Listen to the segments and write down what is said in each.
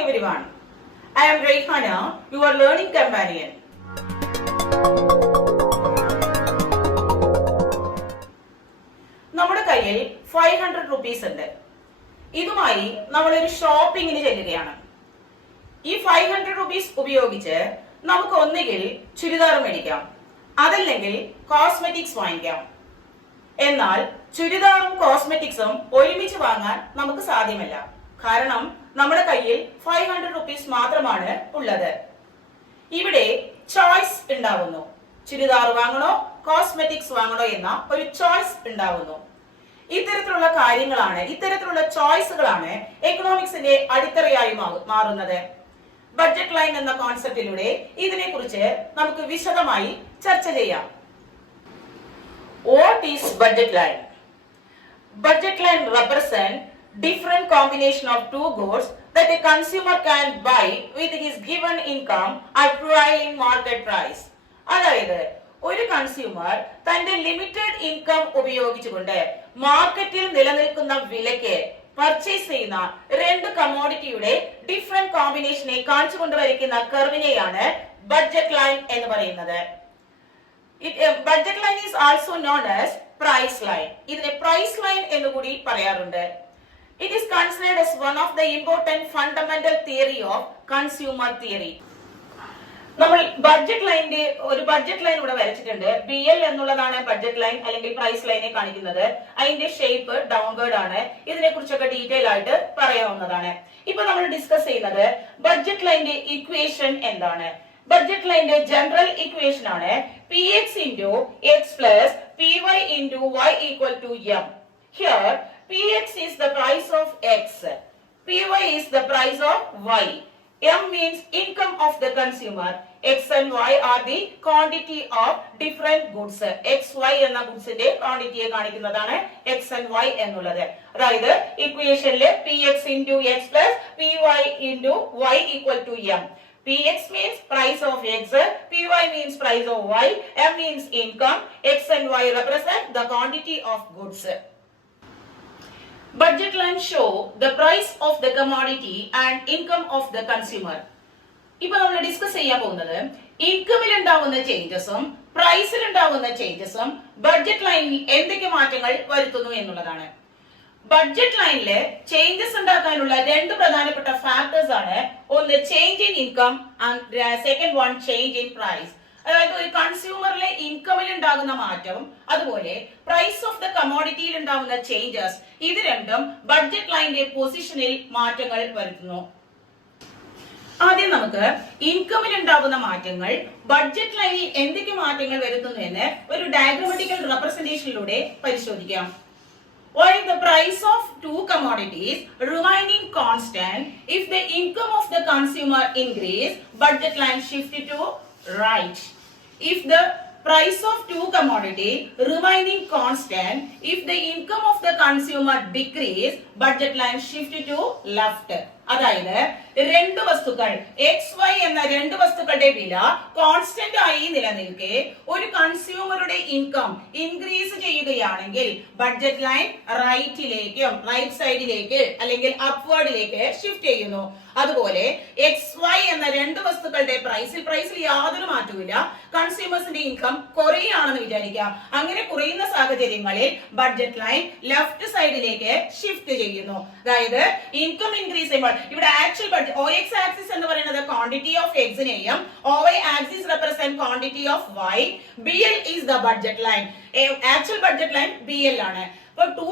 everyone. I am Rayhana, your learning companion. നമ്മുടെ കയ്യിൽ 500 rupees ഉണ്ട്. ഇതുമായി നമ്മൾ ഒരു ഷോപ്പിംഗിന് ചെല്ലുകയാണ്. ഈ 500 rupees ഉപയോഗിച്ച് നമുക്ക് ഒന്നുകിൽ ചുരിദാർ മേടിക്കാം, അതല്ലെങ്കിൽ കോസ്മെറ്റിക്സ് വാങ്ങിക്കാം. എന്നാൽ ചുരിദാറും കോസ്മെറ്റിക്സും ഒരുമിച്ച് വാങ്ങാൻ നമുക്ക് സാധ്യമല്ല. കാരണം നമ്മുടെ കയ്യിൽ 500 rupees മാത്രമാണ് ഉള്ളത്. ഇവിടെ ചോയ്സ് ഉണ്ടാവുന്നു. ചുരിദാർ വാങ്ങണോ കോസ്മെറ്റിക്സ് വാങ്ങണോ എന്ന ഒരു ചോയ്സ് ഉണ്ടാവുന്നു. ഇത്തരത്തിലുള്ള കാര്യങ്ങളാണ്, ഇത്തരത്തിലുള്ള ചോയ്സുകളാണ് എക്കണോമിക്സിന്റെ അടിത്തറയായി മാറുന്നത്. ബഡ്ജറ്റ് ലൈൻ എന്ന കോൺസെപ്റ്റിലൂടെ ഇതിനെക്കുറിച്ച് നമുക്ക് വിശദമായി ചർച്ച ചെയ്യാം. What is budget line? Budget line represent different combination of two goods that a consumer can buy with his given income at prevailing market price. അതായത് ഒരു കൺസ്യൂമർ തന്റെ ലിമിറ്റഡ് ഇൻകം ഉപയോഗിച്ചുകൊണ്ട് മാർക്കറ്റിൽ നിലനിൽക്കുന്ന വിലയ്ക്ക് പർച്ചേസ് ചെയ്യുന്ന രണ്ട് കമോഡിറ്റിയുടെ ഡിഫറെന്റ് കോമ്പിനേഷനെ കാണിച്ചുകൊണ്ട് വരയ്ക്കുന്ന കർവിനെയാണ് ബഡ്ജറ്റ് ലൈൻ എന്ന് പറയുന്നത്. Budget line is also known as price line. ഇതിനെ പ്രൈസ് ലൈൻ എന്ന് കൂടി പറയാറുണ്ട്. It is considered as one of the important fundamental theory of consumer theory. നമ്മൾ ബഡ്ജറ്റ് ലൈനിന്റെ ഒരു ബഡ്ജറ്റ് ലൈൻ ഇവിടെ വരച്ചിട്ടുണ്ട്. BL എന്നുള്ളതാണ് ബഡ്ജറ്റ് ലൈൻ അല്ലെങ്കിൽ പ്രൈസ് ലൈനെ കാണിക്കുന്നത്. അതിന്റെ ഷേപ്പ് ഡൗൺവേർഡ് ആണ്. ഇതിനെ കുറിച്ചൊക്കെ ഡീറ്റെയിൽ ആയിട്ട് പറയാവുന്നതാണ്. ഇപ്പൊ നമ്മൾ ഡിസ്കസ് ചെയ്യുന്നത് ബഡ്ജറ്റ് ലൈനിന്റെ ഇക്വേഷൻ എന്താണ്. ബഡ്ജറ്റ് ലൈനിന്റെ ജനറൽ ഇക്വേഷൻ ആണ് PX into X plus PY into Y equal to M. Here Px is the price of X, Py is the price of Y. M means income of the consumer. X and Y are the quantity of different goods. X, Y എന്ന ഗുഡ്സിന്റെ ക്വാണ്ടിറ്റിയെ കാണിക്കുന്നതാണ് X and Y എന്നുള്ളത്. അതായത് ഇക്വേഷനില് Px into X plus Py into Y equal to M. Px means price of X, Py means price of Y, M means income. X and Y represent the quantity of goods. Budget line show the price of the commodity and income of the consumer. ഇപ്പൊ നമ്മൾ discuss ചെയ്യാൻ പോകുന്നത് ഇൻകമിൽ ഉണ്ടാവുന്ന ചേഞ്ചസും പ്രൈസിൽ ഉണ്ടാവുന്ന ചേഞ്ചസും budget ലൈനിൽ എന്തൊക്കെ മാറ്റങ്ങൾ വരുത്തുന്നു എന്നുള്ളതാണ്. ബഡ്ജറ്റ് ലൈനില് ചേഞ്ചസ് ഉണ്ടാക്കാനുള്ള രണ്ട് പ്രധാനപ്പെട്ട ഫാക്ടേഴ്സ് ആണ്. ഒന്ന് change in income and second one change in price. അതായത് ഒരു കൺസ്യൂമറിലെ ഇൻകമിൽ ഉണ്ടാകുന്ന മാറ്റം, അതുപോലെ പ്രൈസ് ഓഫ് ദ കമോഡിറ്റിയിൽ ഉണ്ടാകുന്ന ചേഞ്ചസ്, ഇത് രണ്ടും ബഡ്ജറ്റ് ലൈനിന്റെ പൊസിഷനിൽ മാറ്റങ്ങൾ വരുത്തുന്നു. ആദ്യം നമുക്ക് ഇൻകമിൽ ഉണ്ടാകുന്ന മാറ്റങ്ങൾ ബഡ്ജറ്റ് ലൈനിൽ എന്തൊക്കെ മാറ്റങ്ങൾ വരുത്തുന്നു എന്ന് ഒരു ഡയഗ്രമാറ്റിക്കൽ റെപ്രസെന്റേഷനിലൂടെ പരിശോധിക്കാം. While the price of two commodities remaining constant, if the income of the consumer increase, budget line shift to right. If the price of two commodity remaining constant, if the income of the consumer decrease, budget line shift to left. അതായത് രണ്ട് വസ്തുക്കൾ XY എന്ന രണ്ട് വസ്തുക്കളുടെ വില constant ആയി നിലനിൽക്കെ ഒരു കൺസ്യൂമറുടെ ഇൻകം ഇൻക്രീസ് ചെയ്യുകയാണെങ്കിൽ ബഡ്ജറ്റ് ലൈൻ റൈറ്റ് സൈഡിലേക്ക് അല്ലെങ്കിൽ അപ്വേർഡിലേക്ക് ഷിഫ്റ്റ് ചെയ്യുന്നു. അതുപോലെ XY എന്ന രണ്ട് വസ്തുക്കളുടെ പ്രൈസിൽ യാതൊരു മാറ്റവുമില്ല, കൺസ്യൂമേഴ്സിന്റെ ഇൻകം കുറയുകയാണെന്ന് വിചാരിക്കുക. അങ്ങനെ കുറയുന്ന സാഹചര്യങ്ങളിൽ ബഡ്ജറ്റ് ലൈൻ ലെഫ്റ്റ് സൈഡിലേക്ക് ഷിഫ്റ്റ് ചെയ്യുന്നു. അതായത് ഇൻകം ഇൻക്രീസ് ചെയ്യുമ്പോൾ ഇവിടെ ആക്ച്വൽ ബഡ്ജറ്റ് OX ആക്സിസ് എന്ന് പറയുന്നത് ക്വാണ്ടിറ്റി ഓഫ് എക്സിനെയും OY axis represent quantity of Y. BL is the budget line. Actual budget line BL ആണ്. ടു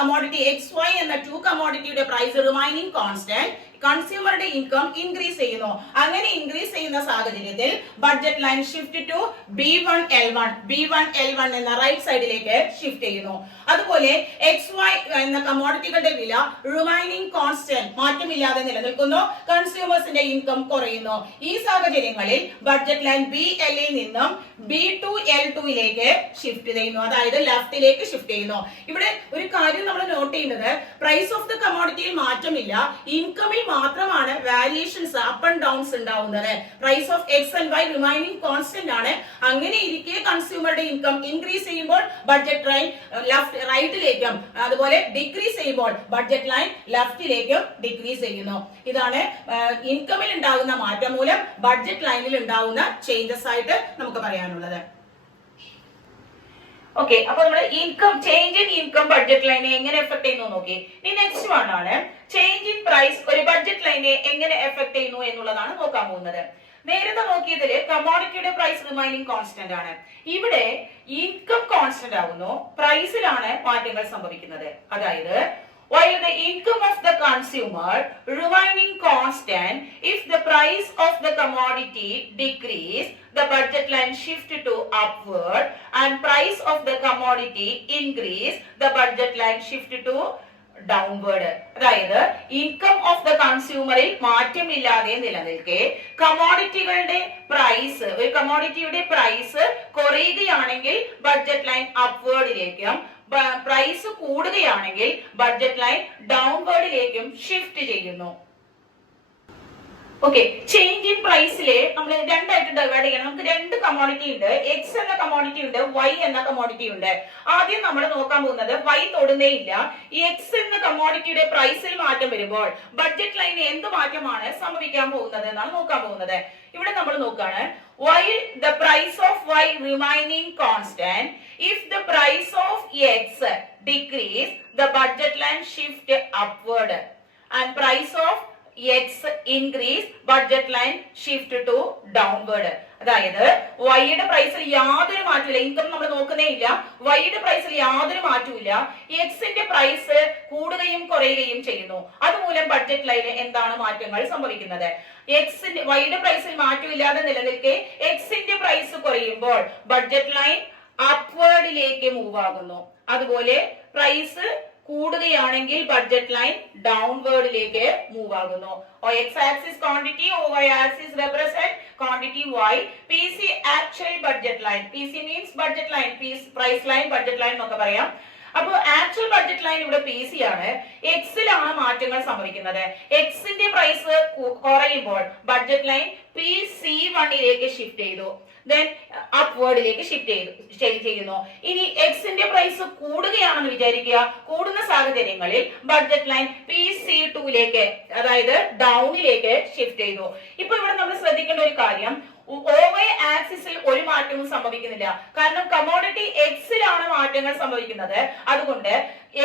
കമോഡിറ്റി XY എന്ന ടു കമോഡിറ്റിയുടെ പ്രൈസ് റിമൈനിങ് കോൺസ്റ്റന്റ്, കൺസ്യൂമറുടെ ഇൻകം ഇൻക്രീസ് ചെയ്യുന്നു. അങ്ങനെ ഇൻക്രീസ് ചെയ്യുന്ന സാഹചര്യത്തിൽ budget line shift to B1L1 എന്ന റൈറ്റ് സൈഡിലേക്ക് ഷിഫ്റ്റ് ചെയ്യുന്നു. അതുപോലെ XY എന്ന കമോഡിറ്റികളുടെ വില റിമൈനിങ് കോൺസ്റ്റന്റ് മാറ്റമില്ലാതെ നിലനിൽക്കുന്നു, കൺസ്യൂമേഴ്സിന്റെ ഇൻകം കുറയുന്നു. ഈ സാഹചര്യങ്ങളിൽ ബഡ്ജറ്റ് ലൈൻ BL ൽ നിന്നും B2L2ലേക്ക് ഷിഫ്റ്റ് ചെയ്യുന്നു, അതായത് ലെഫ്റ്റിലേക്ക് ഷിഫ്റ്റ് ചെയ്യുന്നു. ഇവിടെ ഒരു കാര്യം നമ്മൾ നോട്ട് ചെയ്യുന്നത് പ്രൈസ് ഓഫ് ദ കമോഡിറ്റിയിൽ മാറ്റമില്ല, ഇൻകമിൽ മാത്രമാണ് വാരിയേഷൻസ് അപ്പ് ആൻഡ് ഡൗൺസ് ഉണ്ടാവുന്നത്. Price of X and Y remaining constant ആണ്. അങ്ങനെ ഇരിക്കെ കൺസ്യൂമറുടെ ഇൻകം ഇൻക്രീസ് ചെയ്യുമ്പോൾ ബഡ്ജറ്റ് ലൈൻ ലെഫ്റ്റ് റൈറ്റിലേക്കും അതുപോലെ ഡിക്രീസ് ചെയ്യുമ്പോൾ ബഡ്ജറ്റ് ലൈൻ ലെഫ്റ്റിലേക്കും ഡിക്രീസ് ചെയ്യുന്നു. ഇതാണ് ഇൻകമിൽ ഉണ്ടാകുന്ന മാറ്റം മൂലം ബഡ്ജറ്റ് ലൈനിൽ ഉണ്ടാകുന്ന ചേഞ്ചസ് ആയിട്ട് നമുക്ക് പറയാനുള്ളത്. ഓക്കെ, അപ്പൊ നമ്മുടെ income change in income budget ലൈനെ എങ്ങനെ എഫക്ട് ചെയ്യുന്നു നോക്കി. ഇനി നെക്സ്റ്റ് വൺ ആണ് ചേഞ്ച് ഇൻ പ്രൈസ് ഒരു ബഡ്ജറ്റ് ലൈനെ എങ്ങനെ എഫക്ട് ചെയ്യുന്നു എന്നുള്ളതാണ് നോക്കാൻ പോകുന്നത്. നേരത്തെ നോക്കിയതിൽ കമോഡിറ്റിയുടെ പ്രൈസ് റിമൈനിങ് കോൺസ്റ്റന്റ് ആണ്. ഇവിടെ ഇൻകം കോൺസ്റ്റന്റ് ആകുന്നു, പ്രൈസിലാണ് മാറ്റങ്ങൾ സംഭവിക്കുന്നത്. അതായത് while the income of the consumer remaining constant, if the price of the commodity decrease, the budget line shift to upward, and price of the commodity increase, the budget line shift to downward. അതായത് income of the കൺസ്യൂമറിൽ മാറ്റമില്ലാതെ നിലനിൽക്കെ കമോഡിറ്റികളുടെ price ഒരു കമോഡിറ്റിയുടെ price കുറയുകയാണെങ്കിൽ budget line അപ്വേർഡിലേക്കും price കൂടുകയാണെങ്കിൽ ബഡ്ജറ്റ് ലൈൻ ഡൗൺവേർഡിലേക്കും ഷിഫ്റ്റ് ചെയ്യുന്നു. ഓക്കെ, ചേഞ്ച് ഇൻ പ്രൈസിലെ നമ്മൾ രണ്ടായിട്ട് ഡിവൈഡ് ചെയ്യണം. നമുക്ക് രണ്ട് കമോഡിറ്റി ഉണ്ട്, എക്സ് എന്ന കമോഡിറ്റി ഉണ്ട്, വൈ എന്ന കമോഡിറ്റി ഉണ്ട്. ആദ്യം നമ്മൾ നോക്കാൻ പോകുന്നത് വൈ തൊടുന്നേ ഇല്ല. ഈ എക്സ് എന്ന കമോഡിറ്റിയുടെ പ്രൈസിൽ മാറ്റം വരുമ്പോൾ ബഡ്ജറ്റ് ലൈന് എന്ത് മാറ്റമാണ് സംഭവിക്കാൻ പോകുന്നത് എന്നാണ് നോക്കാൻ പോകുന്നത്. ഇവിടെ നമ്മൾ നോക്കാണ് while the price of y remaining constant, if the price of x decrease, the budget line shift upward, and price of x increase, budget line shift to downward. അതായത് വൈയുടെ പ്രൈസിൽ യാതൊരു മാറ്റമില്ല, ഇൻകം നമ്മൾ നോക്കുന്നേ ഇല്ല, വൈയുടെ പ്രൈസിൽ യാതൊരു മാറ്റമില്ല, എക്സിന്റെ പ്രൈസ് കൂടുകയും കുറയുകയും ചെയ്യുന്നു. അതുമൂലം ബഡ്ജറ്റ് ലൈനിൽ എന്താണ് മാറ്റങ്ങൾ സംഭവിക്കുന്നത്? എക്സിന്റെ വൈയുടെ പ്രൈസിൽ മാറ്റമില്ലാതെ നിലനിൽക്കെ എക്സിന്റെ പ്രൈസ് കുറയുമ്പോൾ ബഡ്ജറ്റ് ലൈൻ അപ്വേർഡിലേക്ക് മൂവ് ആകുന്നു. അതുപോലെ പ്രൈസ് കൂടുകയാണെങ്കിൽ ബഡ്ജറ്റ് ലൈൻ ഡൗൺവേർഡിലേക്ക് മൂവ് ആകുന്നു. X axis quantity, Y axis represent quantity y, PC actual budget line. PC means budget line, price line budget line എന്നൊക്കെ പറയാം. അപ്പോൾ ആക്ച്വൽ ബഡ്ജറ്റ് ലൈൻ ഇവിടെ PC ആണ്. എക്സിലാണ് മാറ്റങ്ങൾ സംഭവിക്കുന്നത്. എക്സിന്റെ പ്രൈസ് കുറയുമ്പോൾ ബഡ്ജറ്റ് ലൈൻ PC1ലേക്ക് ഷിഫ്റ്റ് ചെയ്തു, ദെൻ അപ്വേർഡിലേക്ക് ഷിഫ്റ്റ് ചെയ്യുന്നു. ഇനി എക്സിന്റെ പ്രൈസ് കൂടുകയാണെന്ന് വിചാരിക്കുക. കൂടുന്ന സാഹചര്യങ്ങളിൽ ബഡ്ജറ്റ് ലൈൻ PC2ലേക്ക് അതായത് ഡൗണിലേക്ക് ഷിഫ്റ്റ് ചെയ്തു. ഇപ്പൊ ഇവിടെ നമ്മൾ ശ്രദ്ധിക്കേണ്ട ഒരു കാര്യം, OY ആക്സിസിൽ ഒരു മാറ്റവും സംഭവിക്കുന്നില്ല. കാരണം കമോഡിറ്റി എക്സിലാണ് മാറ്റങ്ങൾ സംഭവിക്കുന്നത്. അതുകൊണ്ട്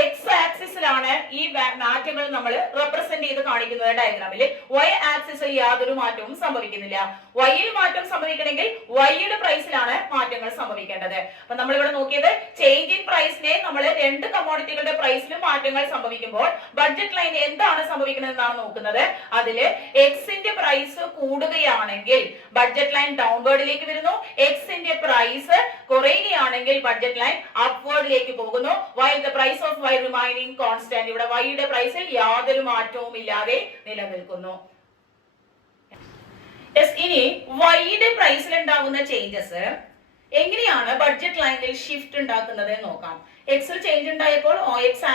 എക്സ് ആക്സിസിലാണ് ഈ മാറ്റങ്ങൾ നമ്മൾ റെപ്രസെന്റ് ചെയ്ത് കാണിക്കുന്നത് ഡയഗ്രാമിൽ. Y ആക്സിസിൽ യാതൊരു മാറ്റവും സംഭവിക്കുന്നില്ല. വൈയിൽ മാറ്റം സംഭവിക്കണമെങ്കിൽ വൈയുടെ പ്രൈസിലാണ് മാറ്റങ്ങൾ സംഭവിക്കേണ്ടത്. അപ്പൊ നമ്മൾ ഇവിടെ നോക്കിയത് ചേഞ്ച് ഇൻ പ്രൈസിനെ നമ്മൾ രണ്ട് കമോഡിറ്റികളുടെ പ്രൈസിലും മാറ്റങ്ങൾ സംഭവിക്കുമ്പോൾ ബഡ്ജറ്റ് ലൈൻ എന്താണ് സംഭവിക്കുന്നത് എന്നാണ് നോക്കുന്നത്. അതില് എക്സിന്റെ പ്രൈസ് കൂടുകയാണെങ്കിൽ ബഡ്ജറ്റ് ലൈൻ ഡൗൺവേർഡിലേക്ക് വരുന്നു. എക്സിന്റെ പ്രൈസ് കുറയുകയാണെങ്കിൽ ബഡ്ജറ്റ് ലൈൻ അപ്വേർഡിലേക്ക് പോകുന്നു. while the price of y remaining constant, ഇവിടെ വൈയുടെ പ്രൈസിൽ യാതൊരു മാറ്റവും ഇല്ലാതെ നിലനിൽക്കുന്നു. ഇനി വൈയുടെ പ്രൈസിൽ ഉണ്ടാകുന്ന ചേഞ്ചസ് എങ്ങനെയാണ് ബഡ്ജറ്റ് ലൈനിൽ ഷിഫ്റ്റ് ഉണ്ടാക്കുന്നത് നോക്കാം. എക്സിൽ ചേഞ്ച് ഉണ്ടായപ്പോൾ എക്സ്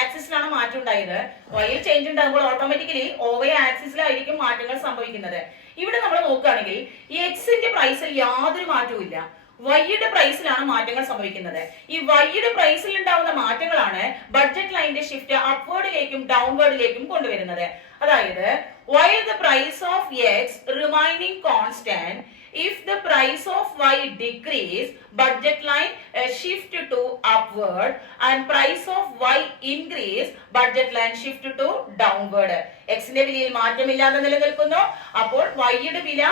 ആക്സിസിലാണ് മാറ്റം ഉണ്ടായത്. വൈയിൽ ചേഞ്ച് ഉണ്ടാകുമ്പോൾ ഓട്ടോമാറ്റിക്കലി OY ആക്സിസിലായിരിക്കും മാറ്റങ്ങൾ സംഭവിക്കുന്നത്. ഇവിടെ നമ്മൾ നോക്കുകയാണെങ്കിൽ ഈ എക്സിന്റെ പ്രൈസിൽ യാതൊരു മാറ്റവും ഇല്ല, വൈയുടെ പ്രൈസിലാണ് മാറ്റങ്ങൾ സംഭവിക്കുന്നത്. ഈ വൈയുടെ പ്രൈസിൽ ഉണ്ടാവുന്ന മാറ്റങ്ങളാണ് ബഡ്ജറ്റ് ലൈനിന്റെ ഷിഫ്റ്റ് അപ്വേർഡിലേക്കും ഡൗൺവേർഡിലേക്കും കൊണ്ടുവരുന്നത്. അതായത് while the price of x remaining constant, if the price of y decrease, budget line shift to upward, and price of y increase, budget line shift to downward. x ന്റെ വിലയിൽ മാറ്റമില്ലാതെ നിലനിൽക്കുന്നു. അപ്പോൾ വൈയുടെ വില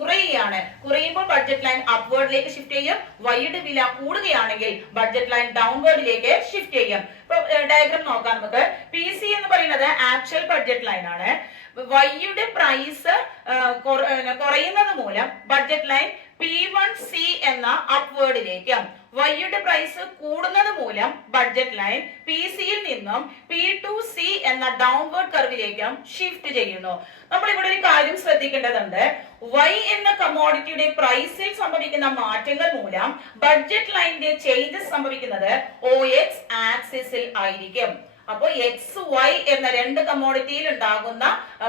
കുറയുകയാണ്. കുറയുമ്പോൾ ബഡ്ജറ്റ് ലൈൻ അപ്വേർഡിലേക്ക് ഷിഫ്റ്റ് ചെയ്യും. വൈയുടെ വില കൂടുകയാണെങ്കിൽ ബഡ്ജറ്റ് ലൈൻ ഡൗൺവേർഡിലേക്ക് ഷിഫ്റ്റ് ചെയ്യും. ഇപ്പൊ ഡയഗ്രാം നോക്കാം നമുക്ക്. PC എന്ന് പറയുന്നത് ആക്ച്വൽ ബഡ്ജറ്റ് ലൈൻ ആണ്. വൈയുടെ പ്രൈസ് കുറയുന്നത് മൂലം ബഡ്ജറ്റ് ലൈൻ P1C എന്ന അപ്വേർഡിലേക്കും വൈയുടെ പ്രൈസ് കൂടുന്നത് മൂലം ബഡ്ജറ്റ് ലൈൻ PC-യിൽ നിന്നും P2C എന്ന ഡൗൺവേർഡ് കർവിലേക്കും ഷിഫ്റ്റ് ചെയ്യുന്നു. നമ്മൾ ഇവിടെ ഒരു കാര്യം ശ്രദ്ധിക്കേണ്ടതുണ്ട്. വൈ എന്ന കമോഡിറ്റിയുടെ പ്രൈസിൽ സംഭവിക്കുന്ന മാറ്റങ്ങൾ മൂലം ബഡ്ജറ്റ് ലൈനിന്റെ ചേഞ്ചസ് സംഭവിക്കുന്നത് OX ആക്സിസിൽ ആയിരിക്കും. അപ്പോൾ എക്സ് വൈ എന്ന രണ്ട് കമ്മോഡിറ്റിയിൽ ഉണ്ടാകുന്ന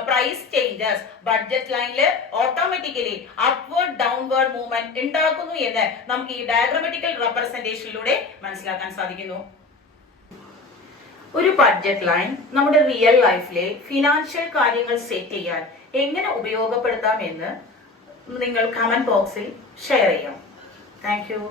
പ്രൈസ് ചേഞ്ചസ് ബഡ്ജറ്റ് ലൈനിൽ ഓട്ടോമാറ്റിക്കലി അപ്വേർഡ് ഡൗൺവേർഡ് മൂവ്മെന്റ് ഉണ്ടാക്കുന്നു എന്ന് നമുക്ക് ഈ ഡയഗ്രമാറ്റിക്കൽ റെപ്രസെന്റേഷനിലൂടെ മനസ്സിലാക്കാൻ സാധിക്കുന്നു. ഒരു ബഡ്ജറ്റ് ലൈൻ നമ്മുടെ റിയൽ ലൈഫിലെ ഫിനാൻഷ്യൽ കാര്യങ്ങൾ സെറ്റ് ചെയ്യാൻ എങ്ങനെ ഉപയോഗപ്പെടുത്താം എന്ന് നിങ്ങൾ കമന്റ് ബോക്സിൽ ഷെയർ ചെയ്യാം. Thank you.